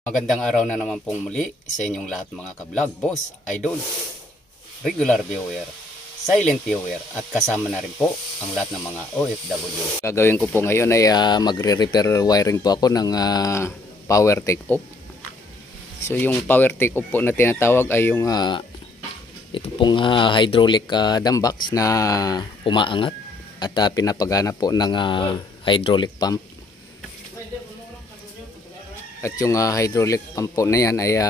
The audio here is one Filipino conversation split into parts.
Magandang araw na naman pong muli sa inyong lahat mga ka-vlog, boss, idol, regular viewer, silent viewer at kasama na rin po ang lahat ng mga OFW. Gagawin ko po ngayon ay magre-repair wiring po ako ng power take-off. So yung power take-off po na tinatawag ay yung ito pong hydraulic dam box na umaangat at pinapagana po ng hydraulic pump. At yung hydraulic pump po na yan ay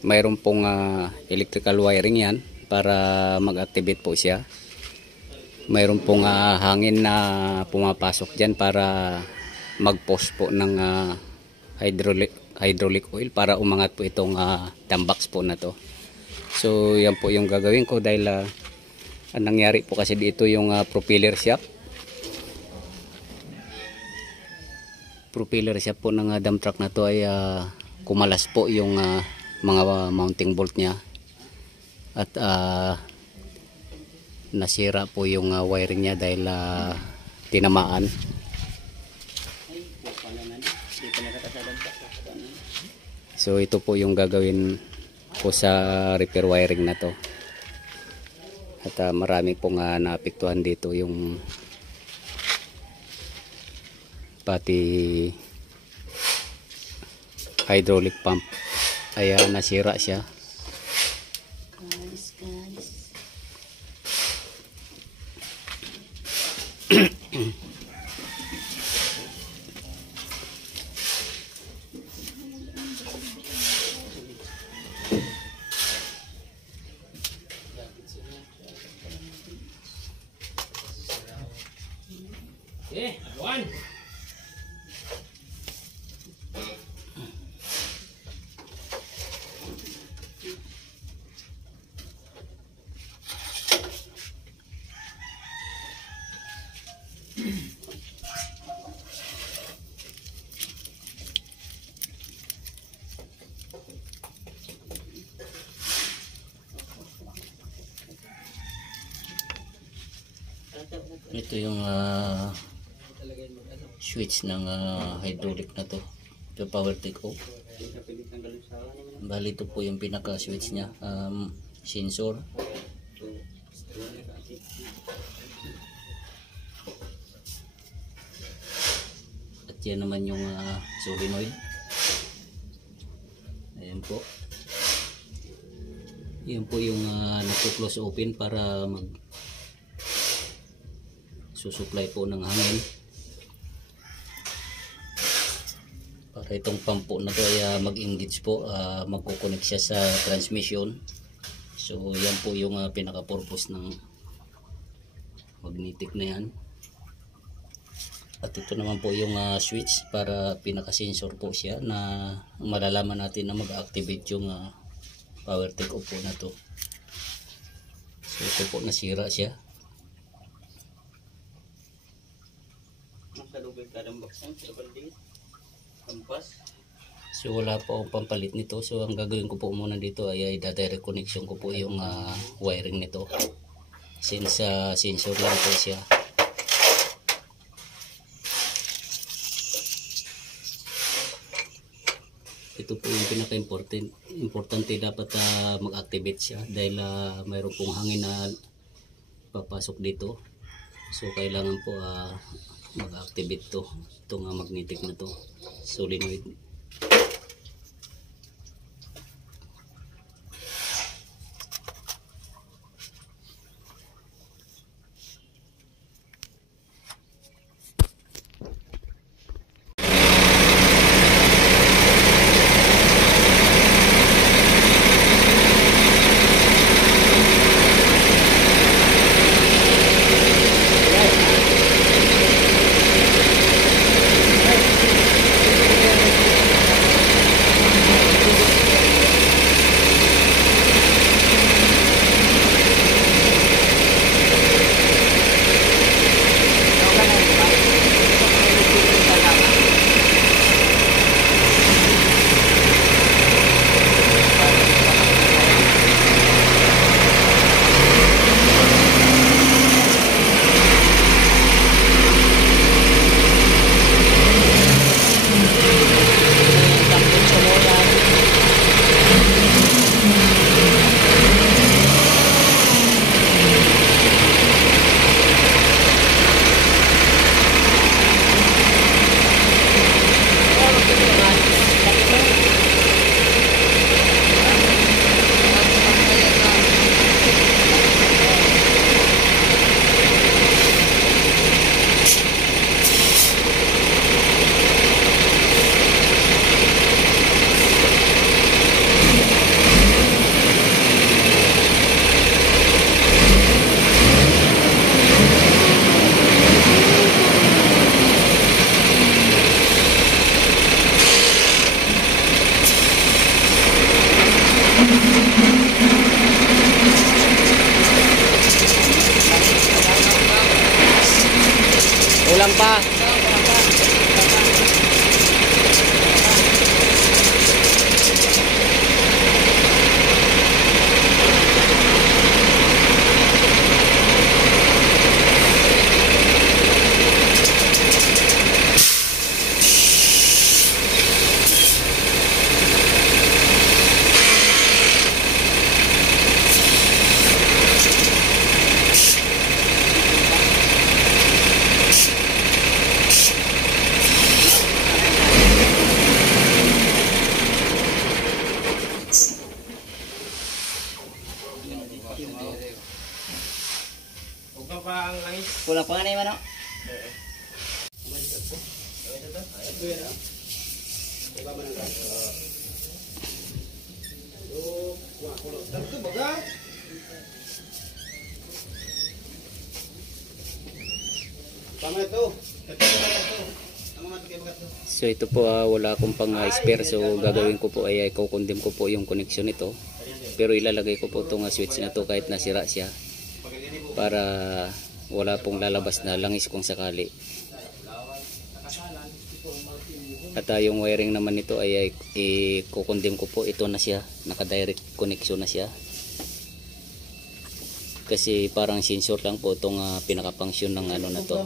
mayroon pong electrical wiring yan para mag-activate po siya. Mayroon pong hangin na pumapasok dyan para mag-push po ng hydraulic oil para umangat po itong dam box po na to. So yan po yung gagawin ko dahil ang nangyari po kasi dito yung propeller shaft. Propeller shaft po ng dump truck na to ay kumalas po yung mga mounting bolt niya at nasira po yung wiring niya dahil tinamaan. So ito po yung gagawin ko sa repair wiring na to at marami pong naapektuhan dito, yung pati hydraulic pump ay nasira siya. Aduan. Ito yung switch ng hydraulic na to, ito power take off. Bali ito po yung pinaka switch nya, sensor. At yan naman yung solenoid. Ayan po, yan po yung nagpo-close open para mag susupply po ng hangin para itong pump po na to ay mag-engage po, magko-connect siya sa transmission. So yan po yung pinaka purpose ng magnetic na yan. At ito naman po yung switch para pinaka sensor po siya na malalaman natin na mag-activate yung power take off po na to. So ito po, nasira siya. So wala po akong pampalit nito. So ang gagawin ko po muna dito ay direct connection ko po yung wiring nito, since sensor lang po siya. Ito po yung pinaka-importante, dapat mag-activate siya dahil mayroon pong hangin na papasok dito. So kailangan po mag-activate to itong magnetic na to, solenoid. pa. Kulang pa nga na yung ano? So ito po wala akong pang spare, so gagawin ko po ay kukundem ko po yung connection nito, pero ilalagay ko po itong switch na to kahit nasira siya para wala pong lalabas na langis kung sakali. At yung wiring naman nito ay kukundem ko po, ito na siya, naka direct connection na siya kasi parang sensor lang po itong pinaka-function ng ano na to,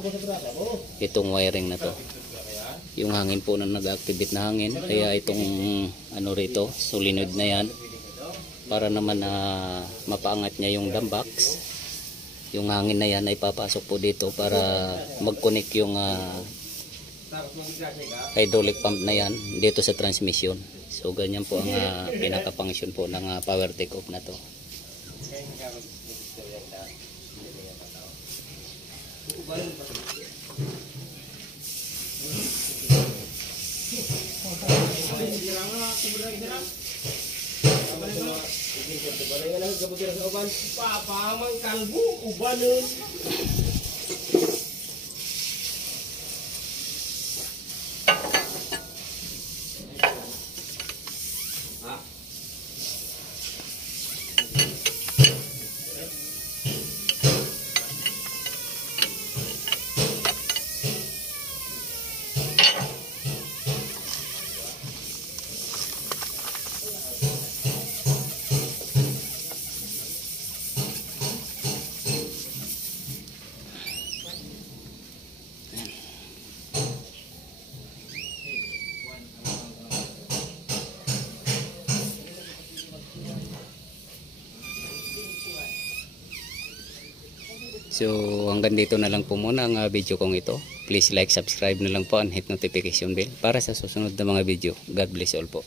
itong wiring na to. Yung hangin po na nag-activate na hangin, kaya itong ano rito, solenoid na yan, para naman na mapaangat niya yung dump box. Yung hangin na yan ay papasok po dito para mag-connect yung hydraulic pump na yan dito sa transmission. So ganyan po ang pinaka-function po ng power take-off na to. Papahamang kalbo, ubanon. So hanggang dito na lang po muna ang video kong ito. Please like, subscribe na lang po and hit notification bell para sa susunod na mga video. God bless all po.